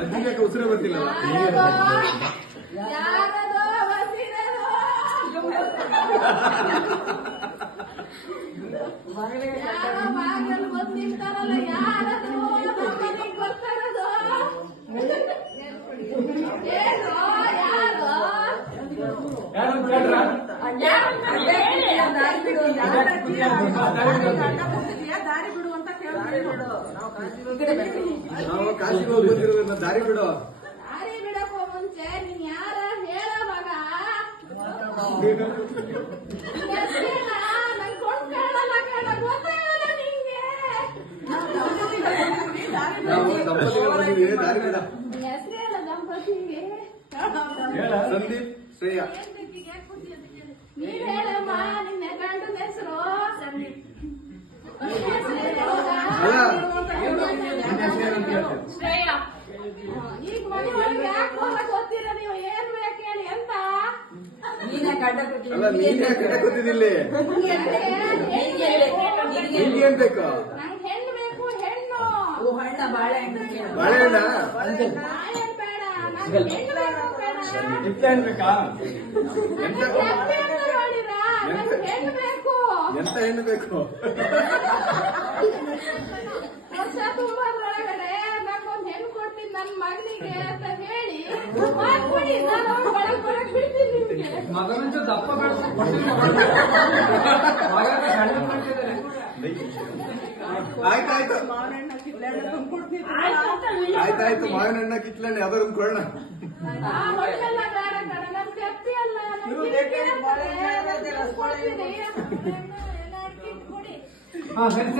ಅಜ್ಜಿಗೆ ಉಸಿರೇ ಬರ್ತಿಲ್ಲ. ಯಾರದೋ ಬಸಿರದೋ ಯಾರೋ ಬಾಗಿಲು ಬಂದು ನಿಂತಾರಲ್ಲ, ಯಾರದು ಮನೆಗೆ ಬರ್ತಾರದು ಏನೋ ಯಾರು ದಾರಿ ಬಿಡು ಅಂತ ಕೇಳ್ತೀವಿ. ನಾವು ಕಾಶಿಗೆ ಹೋಗ್ಬಿಟ್ಟಿರೋದ್ರಿಂದ ದಾರಿ ಬಿಡು. ದಾರಿ ಬಿಡಕ್ಕೋ ಮುಂಚೆ ನೀನ್ ಯಾರ ಹೇಳ ಮಗ. ನನ್ ಕೊಂಡ್ಕೊಳ್ಳಲ್ಲ ಕಣ, ಗೊತ್ತಾಗಲ್ಲ ನಿಂಗೆ. ನಾವು ದಂಪತಿಗಳು ಬಂದಿದ್ದೀವಿ, ದಾರಿ ಬಿಡ. ಹೆಸರೇಳ ದಂಪತಿಗೆ? ಸಂದೀಪ್ ಶ್ರೇಯಾ. ನೀನ್ ಹೇಳಮ್ಮ, ನಿನ್ನ ಗಂಡನ ಹೆಸರು ಸಂದೀಪ್. ಶ್ರೇಯಾ. ಈಗ ಮನೆಯೊಳಗೆ ಯಾಕೆ ಹೋಗಕ್ ಹೋಗ್ತೀರ ನೀವು? ಏನ್ ಬೇಕು ಹೇಳಿ ಅಂತ? ಅಲ್ಲ, ನೀನ್ ಯಾಕೆ ಕಡೆ ಕೂತಿದ್ದಿಲ್ಲಿ? ನಿನ್ಗೆ ಏನ್ ಬೇಕು? ನಂಗೆ ಹೆಣ್ಣು ಬೇಕು, ಹೆಣ್ಣು. ಬಾಳೆಹಣ್ಣ? ಬಾಳೆಹಣ್ಣು ಬೇಡ, ನಂಗೆ ಹೆಣ್ಣು ಬೇಕು ಬೇಡ. ಬೇಕಾ? ಎಂತ ನೋಡಿರಾ, ನಂಗೆ ಹೆಣ್ಣು ಬೇಕು. ಎಂತ ಹೆಣ್ಣು ಬೇಕು? ವರ್ಷ ತುಂಬಾದ್ರೊಳಗಡೆ ನಂಗೊಂದು ಹೆಣ್ಣು ಕೊಡ್ತೀನಿ ನನ್ನ ಮಗನಿಗೆ ಅಂತ ಹೇಳಿ ಮಾಡ್ಕೊಡಿ. ನಾನು ಅವ್ರ ಒಳಗೆ ಬರಕ್ ಬಿಡ್ತೀನಿ ನಿಮ್ಗೆ. ಮಗನ ದಪ್ಪ ಆಯ್ತಾಯ್ತು ಆಯ್ತಾಯ್ತು, ಮಾವಿನ ಹಣ್ಣ ಕಿತ್ಲಣ್ಣೆ ಯಾವ್ದಾರು ಕೊಡೋಣ. ಹೊಟ್ಟೆಲ್ಲ ಬೇಡ ಕಣ, ನಮ್ ಕತ್ತಿ ಅಲ್ಲ, ನಮ್ ಕಿಟಕಿ ಅಂತದೆ, ನಾನು ಕೊಡ್ತೀನಿ. ಎಲ್ಲ ಕಿತ್ಕೊಡಿ. ಸರಿ